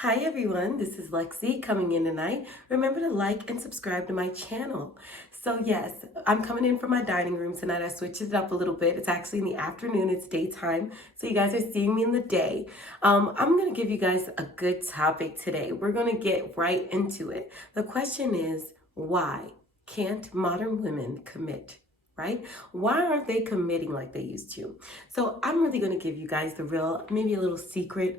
Hi everyone, this is Lexi coming in tonight. Remember to like and subscribe to my channel. So yes, I'm coming in from my dining room tonight. I switched it up a little bit. It's actually in the afternoon, it's daytime. So you guys are seeing me in the day. I'm gonna give you guys a good topic today. We're gonna get right into it. The question is, why can't modern women commit? Right? Why aren't they committing like they used to? So I'm really going to give you guys the real, maybe a little secret,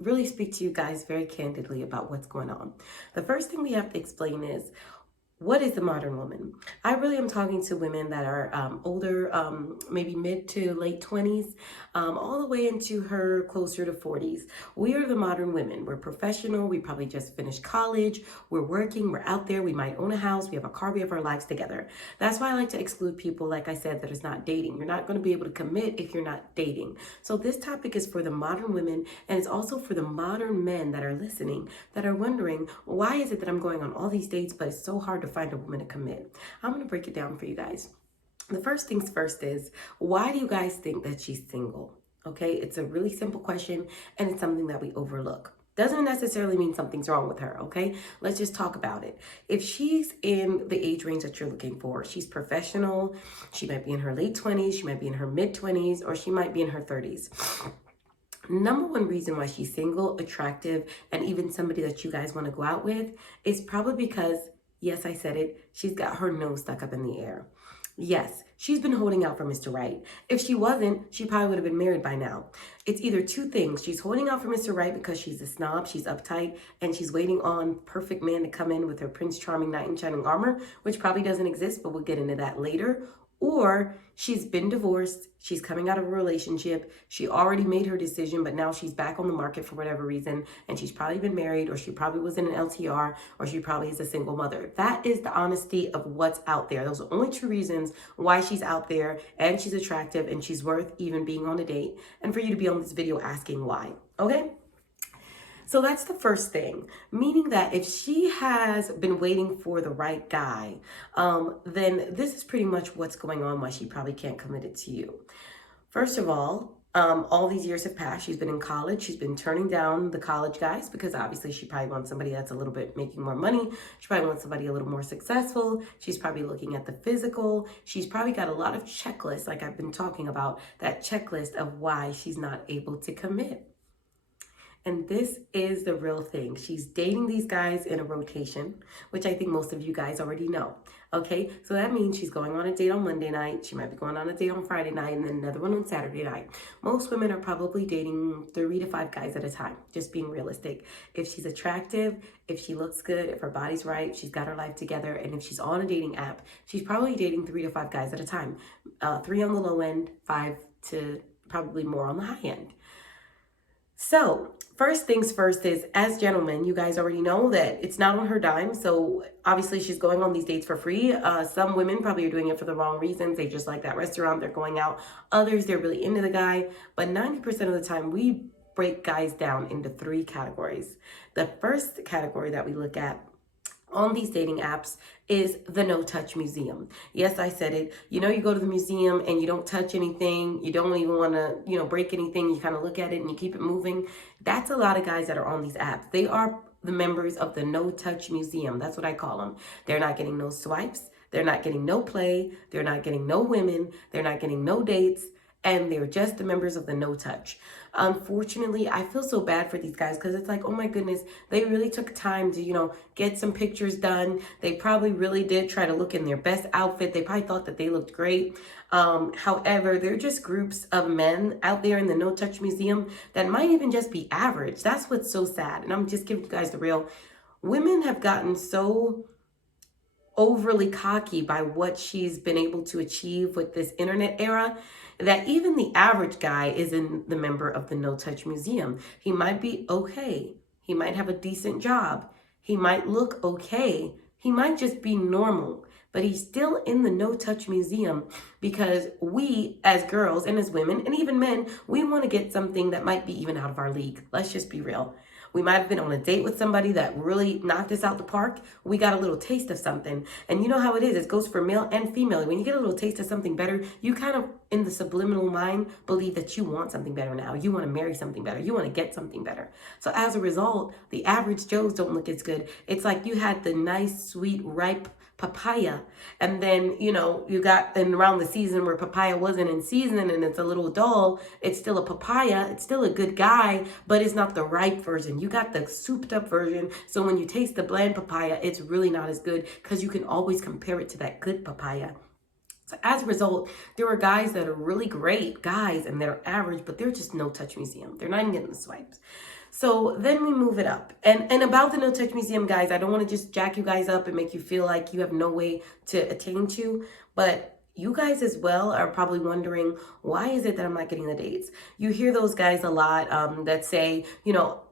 really speak to you guys very candidly about what's going on. The first thing we have to explain is, what is the modern woman? I really am talking to women that are older, maybe mid to late 20s, all the way into her closer to 40s. We are the modern women. We're professional. We probably just finished college. We're working. We're out there. We might own a house. We have a car. We have our lives together. That's why I like to exclude people, like I said, that is not dating. You're not going to be able to commit if you're not dating. So this topic is for the modern women, and it's also for the modern men that are listening, that are wondering, why is it that I'm going on all these dates, but it's so hard to find a woman to commit? I'm going to break it down for you guys. The first things first is, why do you guys think that she's single? Okay, it's a really simple question, and it's something that we overlook. Doesn't necessarily mean something's wrong with her, okay? Let's just talk about it. If she's in the age range that you're looking for, she's professional, she might be in her late 20s, she might be in her mid 20s, or she might be in her 30s. Number one reason why she's single, attractive, and even somebody that you guys want to go out with is probably because, yes, I said it, she's got her nose stuck up in the air. Yes, she's been holding out for Mr. Right. If she wasn't, she probably would have been married by now. It's either two things. She's holding out for Mr. Right because she's a snob, she's uptight, and she's waiting on perfect man to come in with her Prince Charming knight in shining armor, which probably doesn't exist, but we'll get into that later. Or she's been divorced, she's coming out of a relationship, she already made her decision, but now she's back on the market for whatever reason, and she's probably been married, or she probably was in an LTR, or she probably is a single mother. That is the honesty of what's out there. Those are only two reasons why she's out there, and she's attractive, and she's worth even being on a date, and for you to be on this video asking why, okay? So that's the first thing, meaning that if she has been waiting for the right guy, then this is pretty much what's going on, why she probably can't commit it to you. First of all these years have passed. She's been in college. She's been turning down the college guys because obviously she probably wants somebody that's a little bit making more money. She probably wants somebody a little more successful. She's probably looking at the physical. She's probably got a lot of checklists, like I've been talking about, that checklist of why she's not able to commit. And this is the real thing. She's dating these guys in a rotation, which I think most of you guys already know. Okay, so that means she's going on a date on Monday night. She might be going on a date on Friday night and then another one on Saturday night. Most women are probably dating 3 to 5 guys at a time, just being realistic. If she's attractive, if she looks good, if her body's right, she's got her life together, and if she's on a dating app, she's probably dating 3 to 5 guys at a time. 3 on the low end, 5 to probably more on the high end. So first things first is, as gentlemen, you guys already know that it's not on her dime. So obviously she's going on these dates for free. Some women probably are doing it for the wrong reasons. They just like that restaurant, they're going out. Others, they're really into the guy. But 90% of the time, we break guys down into 3 categories. The first category that we look at on these dating apps is the no-touch museum. Yes, I said it. You know, you go to the museum and you don't touch anything. You don't even want to, break anything. You kind of look at it and you keep it moving. That's a lot of guys that are on these apps. They are the members of the no-touch museum. That's what I call them. They're not getting no swipes. They're not getting no play. They're not getting no women. They're not getting no dates. And they're just the members of the no touch. Unfortunately, I feel so bad for these guys because it's like, oh my goodness, they really took time to, get some pictures done. They probably really did try to look in their best outfit. They probably thought that they looked great. However, they're just groups of men out there in the no touch museum that might even just be average. That's what's so sad. And I'm just giving you guys the real. Women have gotten so overly cocky by what she's been able to achieve with this internet era that even the average guy isn't the member of the no touch museum. He might be okay. He might have a decent job. He might look okay. He might just be normal, but he's still in the no touch museum because we as girls and as women and even men, we want to get something that might be even out of our league. Let's just be real. We might have been on a date with somebody that really knocked us out the park. We got a little taste of something. And you know how it is. It goes for male and female. When you get a little taste of something better, you kind of in the subliminal mind believe that you want something better now. You want to marry something better. You want to get something better. So as a result, the average Joes don't look as good. It's like you had the nice, sweet, ripe papaya, and then you got in around the season where papaya wasn't in season and it's a little dull. It's still a papaya, it's still a good guy, but it's not the ripe version. You got the souped up version, so when you taste the bland papaya, it's really not as good, because you can always compare it to that good papaya. So as a result, there are guys that are really great guys and they're average, but they're just no touch museum. They're not even getting the swipes. So then we move it up. And about the no touch museum guys, I don't want to just jack you guys up and make you feel like you have no way to attain to, but you guys as well are probably wondering, why is it that I'm not getting the dates? You hear those guys a lot that say,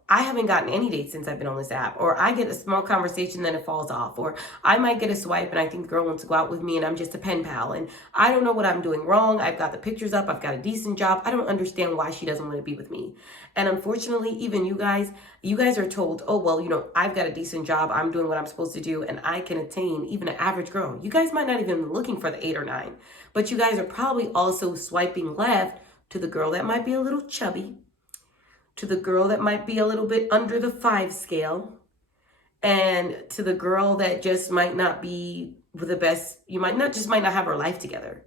I haven't gotten any dates since I've been on this app, or I get a small conversation, then it falls off, or I might get a swipe and I think the girl wants to go out with me and I'm just a pen pal and I don't know what I'm doing wrong. I've got the pictures up, I've got a decent job. I don't understand why she doesn't want to be with me. And unfortunately, even you guys are told, oh, well, I've got a decent job, I'm doing what I'm supposed to do, and I can attain even an average girl. You guys might not even be looking for the 8 or 9, but you guys are probably also swiping left to the girl that might be a little chubby, to the girl that might be a little bit under the 5 scale, and to the girl that just might not be the best. You might not have her life together.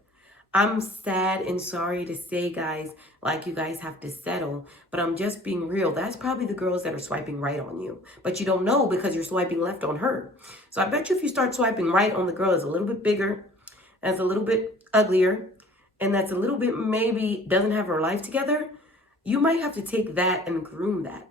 I'm sad and sorry to say, guys, like you guys have to settle, but I'm just being real. That's probably the girls that are swiping right on you, but you don't know because you're swiping left on her. So I bet you if you start swiping right on the girl that's a little bit bigger, that's a little bit uglier, and that's a little bit maybe doesn't have her life together, you might have to take that and groom that.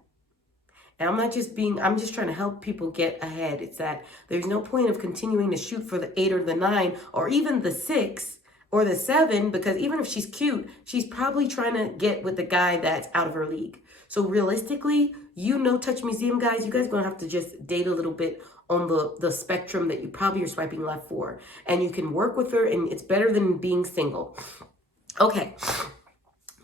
And I'm just trying to help people get ahead. It's that there's no point of continuing to shoot for the 8 or the 9 or even the 6 or the 7, because even if she's cute, she's probably trying to get with the guy that's out of her league. So realistically, no touch museum guys, you guys are going to have to just date a little bit on the spectrum that you probably are swiping left for. And you can work with her, and it's better than being single. Okay.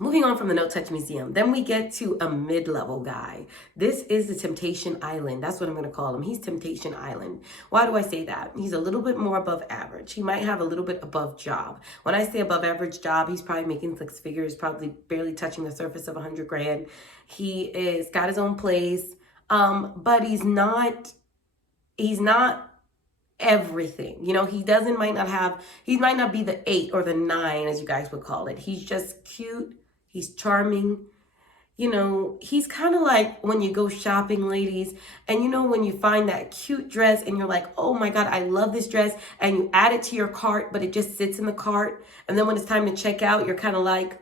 Moving on from the no touch museum, then we get to a mid-level guy. This is the Temptation Island. That's what I'm going to call him. He's Temptation Island. Why do I say that? He's a little bit more above average. He might have a little bit above job. When I say above average job, he's probably making 6 figures, probably barely touching the surface of 100 grand. He is got his own place, but he's not everything. He might not be the 8 or the 9, as you guys would call it. He's just cute. He's charming. He's kind of like when you go shopping, ladies, and when you find that cute dress and you're like, oh my God, I love this dress, and you add it to your cart, but it just sits in the cart. And then when it's time to check out, you're kind of like,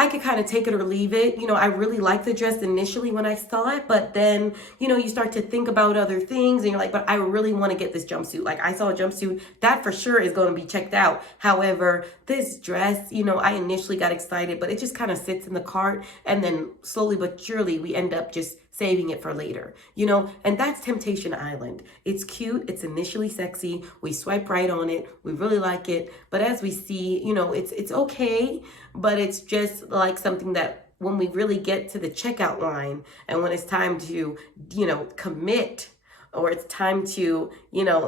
I could kind of take it or leave it. I really liked the dress initially when I saw it, but then, you start to think about other things and you're like, but I really want to get this jumpsuit. Like I saw a jumpsuit that for sure is going to be checked out. However, this dress, I initially got excited, but it just kind of sits in the cart. And then slowly but surely we end up just saving it for later, and that's Temptation Island. It's cute. It's initially sexy. We swipe right on it. We really like it. But as we see, it's okay, but it's just like something that when we really get to the checkout line and when it's time to, commit, or it's time to,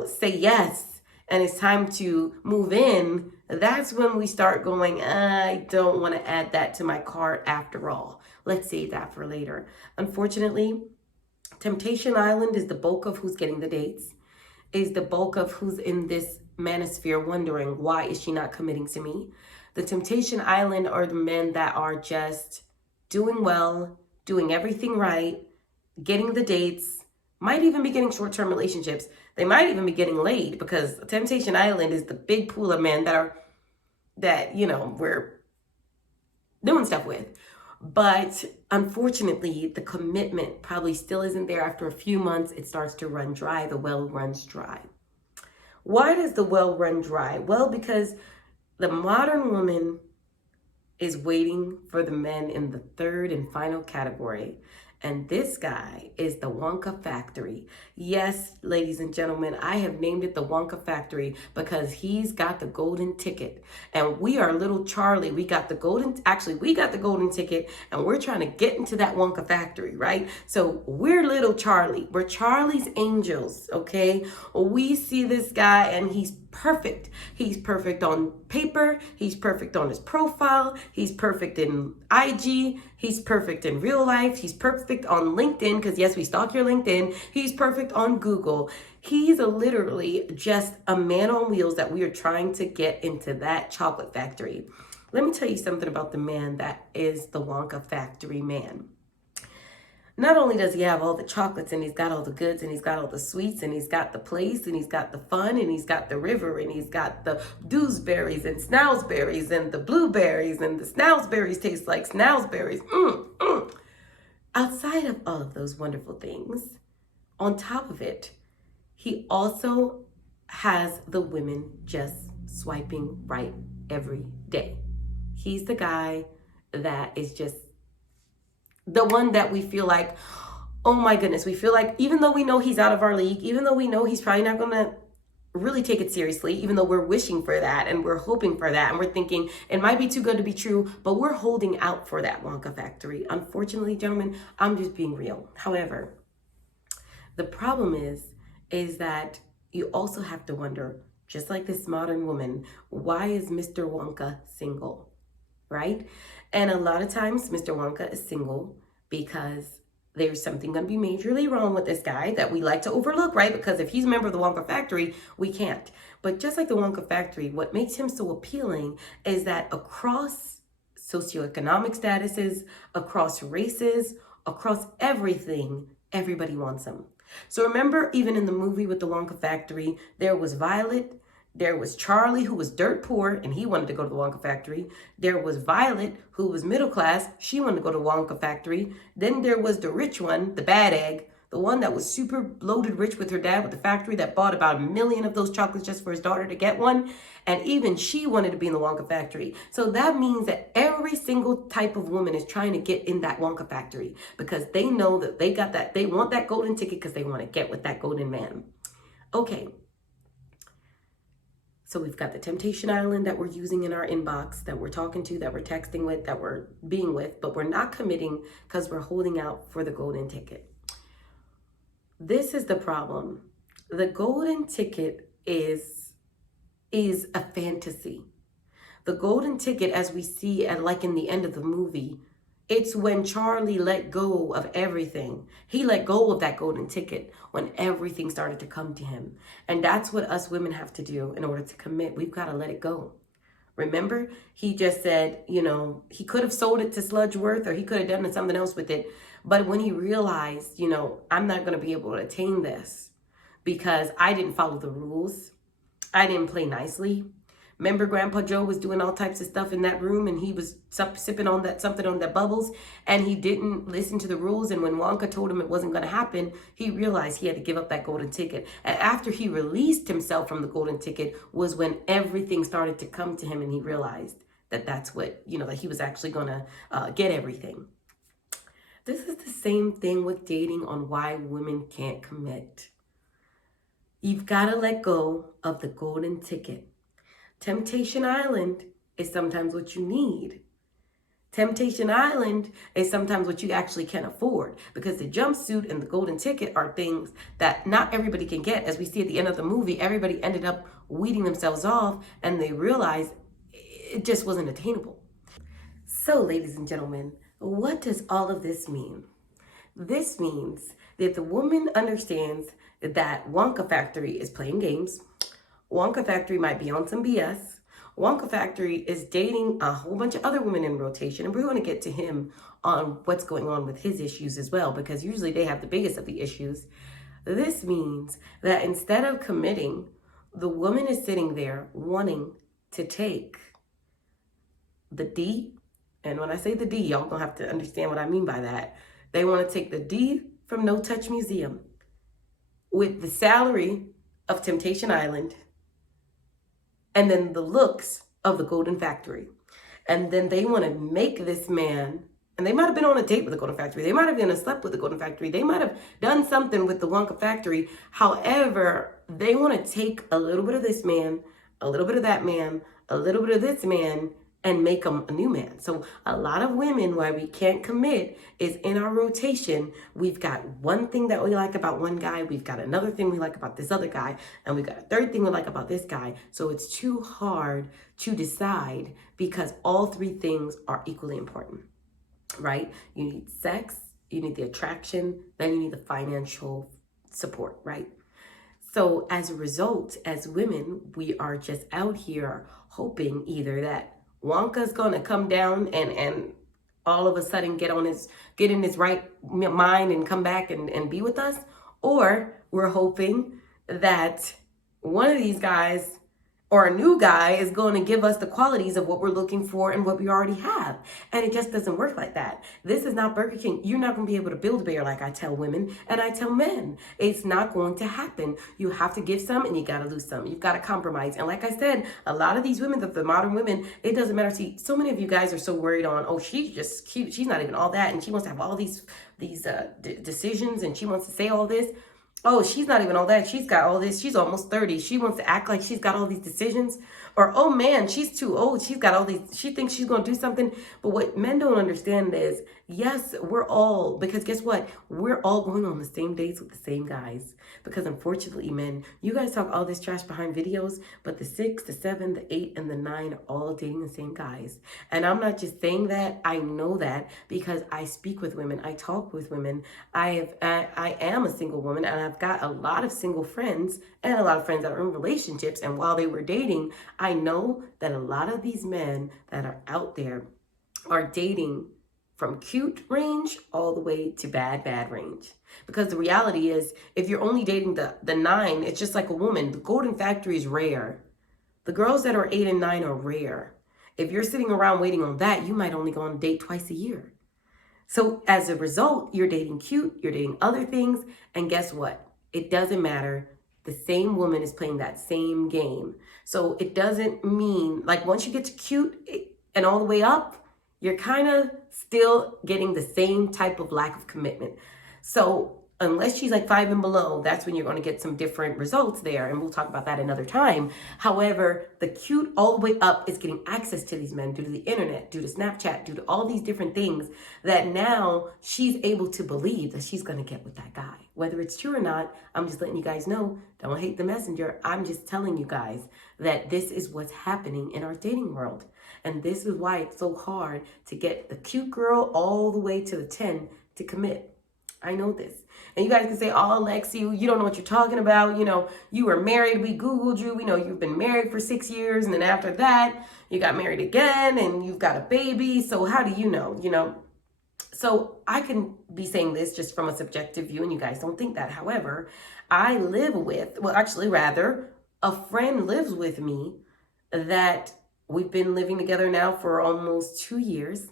say yes, and it's time to move in, that's when we start going, I don't want to add that to my cart after all. Let's save that for later. Unfortunately, Temptation Island is the bulk of who's getting the dates, is the bulk of who's in this manosphere wondering, why is she not committing to me? The Temptation Island are the men that are just doing well, doing everything right, getting the dates, might even be getting short-term relationships. They might even be getting laid, because Temptation Island is the big pool of men that we're doing stuff with. But unfortunately, the commitment probably still isn't there. After a few months, it starts to run dry. The well runs dry. Why does the well run dry? Well, because the modern woman is waiting for the men in the 3rd and final category. And this guy is the Wonka Factory. Yes, ladies and gentlemen, I have named it the Wonka Factory because he's got the golden ticket. And we are little Charlie. We got the golden ticket, and we're trying to get into that Wonka Factory, right? So we're little Charlie. We're Charlie's angels, okay? We see this guy and he's perfect. He's perfect on paper. He's perfect on his profile. He's perfect in IG. He's perfect in real life. He's perfect on LinkedIn, because yes, we stalk your LinkedIn. He's perfect on Google. He's literally just a man on wheels that we are trying to get into that chocolate factory. Let me tell you something about the man that is the Wonka factory man. Not only does he have all the chocolates and he's got all the goods and he's got all the sweets and he's got the place and he's got the fun and he's got the river and he's got the dewsberries and snowsberries and the blueberries and the snowsberries taste like snowsberries. Outside of all of those wonderful things, on top of it, he also has the women just swiping right every day. He's the guy that is just the one that we feel like, oh my goodness, we feel like even though we know he's out of our league, even though we know he's probably not going to really take it seriously, even though we're wishing for that and we're hoping for that and we're thinking it might be too good to be true, but we're holding out for that Wonka factory. Unfortunately, gentlemen, I'm just being real. However, the problem is that you also have to wonder, just like this modern woman, why is Mr. Wonka single? Right? And a lot of times Mr. Wonka is single because there's something going to be majorly wrong with this guy that we like to overlook, right? Because if he's a member of the Wonka factory, we can't. But just like the Wonka factory, what makes him so appealing is that across socioeconomic statuses, across races, across everything, everybody wants him. So remember, even in the movie with the Wonka factory, there was Violet, there was Charlie, who was dirt poor, and he wanted to go to the Wonka factory. There was Violet, who was middle class. She wanted to go to the Wonka factory. Then there was the rich one, the bad egg, the one that was super loaded rich with her dad with the factory that bought about 1 million of those chocolates just for his daughter to get one. And even she wanted to be in the Wonka factory. So that means that every single type of woman is trying to get in that Wonka factory because they know that they got that, they want that golden ticket because they want to get with that golden man. Okay. So we've got the Temptation Island that we're using in our inbox, that we're talking to, that we're texting with, that we're being with, but we're not committing because we're holding out for the golden ticket. This is the problem. The golden ticket is a fantasy. The golden ticket, as we see at like in the end of the movie, it's when Charlie let go of everything. He let go of that golden ticket when everything started to come to him. And that's what us women have to do in order to commit. We've got to let it go. Remember, he just said, you know, he could have sold it to Sludgeworth or he could have done something else with it. But when he realized, you know, I'm not going to be able to attain this because I didn't follow the rules. I didn't play nicely. Remember, Grandpa Joe was doing all types of stuff in that room and he was sipping on that something on that bubbles and he didn't listen to the rules. And when Wonka told him it wasn't going to happen, he realized he had to give up that golden ticket. And after he released himself from the golden ticket was when everything started to come to him and he realized that that's what, you know, that he was actually going to get everything. This is the same thing with dating on why women can't commit. You've got to let go of the golden ticket. Temptation Island is sometimes what you need. Temptation Island is sometimes what you actually can afford because the jumpsuit and the golden ticket are things that not everybody can get. As we see at the end of the movie, everybody ended up weeding themselves off and they realized it just wasn't attainable. So, ladies and gentlemen, what does all of this mean? This means that the woman understands that Wonka Factory is playing games. Wonka Factory might be on some BS. Wonka Factory is dating a whole bunch of other women in rotation, and we're going to get to him on what's going on with his issues as well, because usually they have the biggest of the issues. This means that instead of committing, the woman is sitting there wanting to take the D, and when I say the D, y'all gonna have to understand what I mean by that. They want to take the D from No Touch Museum with the salary of Temptation Island and then the looks of the Golden Factory. And then they want to make this man, and they might have been on a date with the Golden Factory. They might have even slept with the Golden Factory. They might have done something with the Wonka Factory. However, they want to take a little bit of this man, a little bit of that man, a little bit of this man, and make them a new man. So a lot of women, why we can't commit is in our rotation, we've got one thing that we like about one guy, we've got another thing we like about this other guy, and we've got a third thing we like about this guy. So it's too hard to decide because all three things are equally important, right? You need sex, you need the attraction, then you need the financial support, right? So as a result, as women, we are just out here hoping either that Wonka's gonna come down and all of a sudden get in his right mind and come back and be with us, or we're hoping that one of these guys or a new guy is going to give us the qualities of what we're looking for and what we already have. And it just doesn't work like that. This is not Burger King. You're not going to be able to build a bear like I tell women and I tell men. It's not going to happen. You have to give some and you got to lose some. You've got to compromise. And like I said, a lot of these women, the modern women, it doesn't matter. See, so many of you guys are so worried on, oh, she's just cute. She's not even all that. And she wants to have all these decisions and she wants to say all this. Oh, she's not even all that. She's got all this. She's almost 30. She wants to act like she's got all these decisions. Or, oh man, she's too old. She's got all these. She thinks she's going to do something. But what men don't understand is, yes, we're all, because guess what? We're all going on the same dates with the same guys. Because unfortunately, men, you guys talk all this trash behind videos, but the 6, the 7, the 8, and the 9 are all dating the same guys. And I'm not just saying that. I know that because I speak with women. I talk with women. I am a single woman, and I've got a lot of single friends and a lot of friends that are in relationships. And while they were dating, I know that a lot of these men that are out there are dating from cute range all the way to bad range. Because the reality is, if you're only dating the 9, it's just like a woman. The golden factory is rare. The girls that are 8 and 9 are rare. If you're sitting around waiting on that, you might only go on a date twice a year. So as a result, you're dating cute, you're dating other things, and guess what? It doesn't matter. The same woman is playing that same game. So it doesn't mean, like once you get to cute and all the way up, you're kind of still getting the same type of lack of commitment. So unless she's like 5 and below, that's when you're going to get some different results there. And we'll talk about that another time. However, the cute all the way up is getting access to these men due to the internet, due to Snapchat, due to all these different things that now she's able to believe that she's going to get with that guy. Whether it's true or not, I'm just letting you guys know. Don't hate the messenger. I'm just telling you guys that this is what's happening in our dating world. And this is why it's so hard to get the cute girl all the way to the 10 to commit. I know this. And you guys can say, oh, Lexi, you don't know what you're talking about. You know, you were married. We Googled you. We know you've been married for 6 years. And then after that, you got married again and you've got a baby. So how do you know? So I can be saying this just from a subjective view and you guys don't think that. However, I live with, well, actually rather, a friend lives with me that we've been living together now for almost 2 years.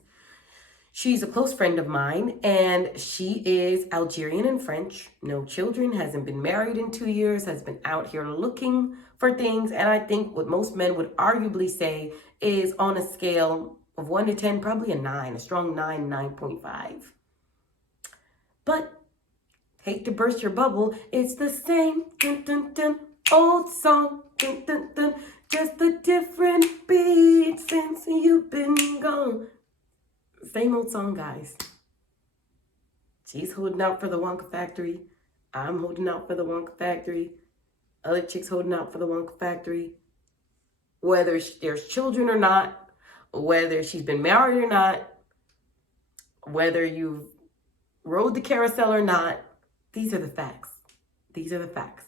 She's a close friend of mine, and she is Algerian and French, no children, hasn't been married in 2 years, has been out here looking for things. And I think what most men would arguably say is on a scale of 1 to 10, probably a 9, a strong 9, 9.5. But hate to burst your bubble, it's the same dun, dun, dun, old song, dun, dun, dun, just a different beat since you've been gone. Same old song, guys. She's holding out for the Wonka factory. I'm holding out for the Wonka factory. Other chicks holding out for the Wonka factory. Whether there's children or not, whether she's been married or not, whether you've rode the carousel or not, these are the facts. These are the facts.